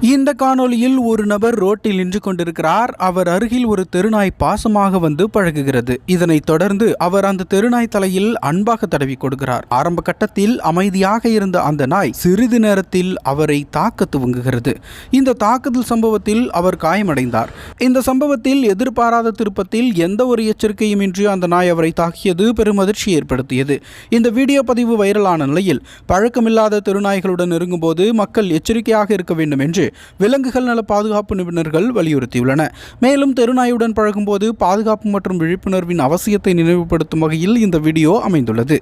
இந்த காணொளியில் ஒரு நபர் ரோட்டில் நின்று கொண்டிருக்கிறார். அவர் அருகில் ஒரு தெருநாய் பாசமாக வந்து பழகுகிறது. இதனைத் தொடர்ந்து அவர் அந்த தெருநாய் தலையில் அன்பாக தடவி கொடுக்கிறார். ஆரம்ப கட்டத்தில் அமைதியாக இருந்த அந்த நாய் சிறிது நேரத்தில் அவரை தாக்க துவங்குகிறது. இந்த தாக்குதல் சம்பவத்தில் அவர் காயமடைந்தார். இந்த சம்பவத்தில் எதிர்பாராத திருப்பத்தில் எந்த ஒரு எச்சரிக்கையும் இன்றி அந்த நாய் அவரை தாக்கியது பெரும் அதிர்ச்சி ஏற்படுத்தியது. இந்த வீடியோ பதிவு வைரலான நிலையில் பழக்கமில்லாத தெருநாய்களுடன் நெருங்கும்போது மக்கள் எச்சரிக்கையாக இருக்க வேண்டும் என்று விலங்குகள் நல பாதுகாப்பு நிபுணர்கள் வலியுறுத்தியுள்ளன. மேலும் தெருநாயுடன் பழகும்போது பாதுகாப்பு மற்றும் விழிப்புணர்வின் அவசியத்தை நினைவுபடுத்தும் வகையில் இந்த வீடியோ அமைந்துள்ளது.